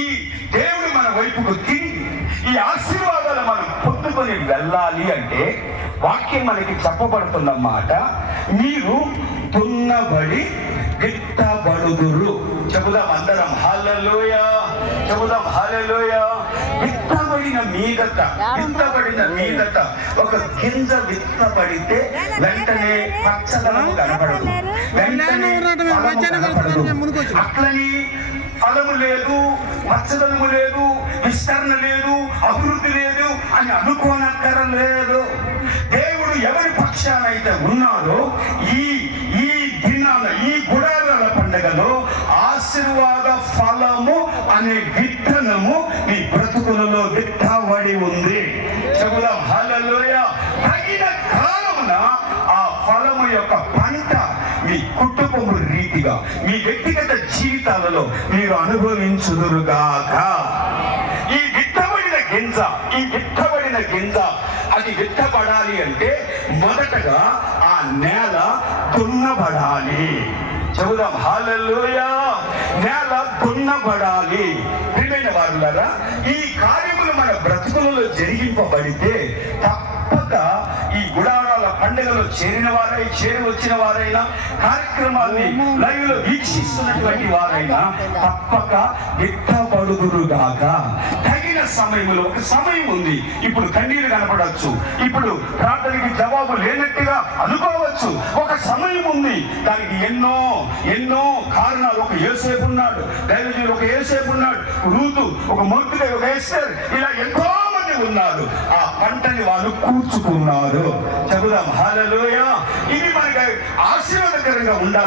ఈ దేవుడు మన వైపుకు తిరిగి ఈ ఆశీర్వాదాలు మనం పొందుకొని వెళ్ళాలి అంటే వాక్యం మనకి చెప్పబడుతున్న మాట, మీరు దున్నబడి విత్తబడుదురు. చెబుదాం అందరం హల్లెలూయా, చెబుదాం హల్లెలూయా. విత్తబడిన మీదట ఒక గింజ విత్తబడితే వెంటనే పచ్చదనము కనపడదు, వెంటనే కనపడదు. అట్లని ఫలము లేదు, పచ్చదనము లేదు, విస్తరణ లేదు, అభివృద్ధి లేదు అని అనుకోనక్కరలేదు. దేవుడు ఎవరి పక్షానైతే ఉన్నాడో ఈ దినాల ఈ గుడారాల పండుగలో ఆశీర్వాద ఫలము అనే విత్తనము మీ బ్రతుకులలో విత్తబడి ఉంది. చెబుదాం హల్లెలూయా. తగిన కాలమున ఆ ఫలము యొక్క పంట మీ కుటుంబము రీతిగా మీ వ్యక్తిగత జీవితాలలో మీరు అనుభవించుదురుగాక. ఈ విత్తబడిన గింజ అది విత్తబడాలి అంటే మొదటగా ఆ నేల దున్నబడాలి. చెబుదాం హల్లెలూయా. నేల దున్నబడాలి. ప్రియమైన వారులారా, ఈ కార్యములు మన బ్రతుకులలో జరిగింపబడితే తప్పక ఈ గుడారాల పండుగలో చేరి వచ్చిన వారైనా, కార్యక్రమాన్ని లైవ్ లో వీక్షిస్తున్నటువంటి వారైనా తప్పక విత్తబడుదురుగాక. తగిన సమయంలో ఒక సమయం ఉంది. ఇప్పుడు కన్నీరు కనపడవచ్చు, ఇప్పుడు ప్రార్థనకి జవాబు లేనట్టుగా అనుకోవచ్చు. ఒక సమయం ఉంది, దానికి ఎన్నో కారణాలు. ఒక యోసేపు ఉన్నాడు, దైవజనుడు ఒక యోసేపు ఉన్నాడు, రూతు ఒక మొర్దుకై, ఒక ఎస్తేర్, ఇలా ఎంతో మంది ఉన్నారు. ఆ పంటని వాళ్ళు కూర్చుకున్నారు. చెబుదాం హల్లెలూయా. ఇది మనకి ఆశీర్వాదకరంగా ఉండాలి.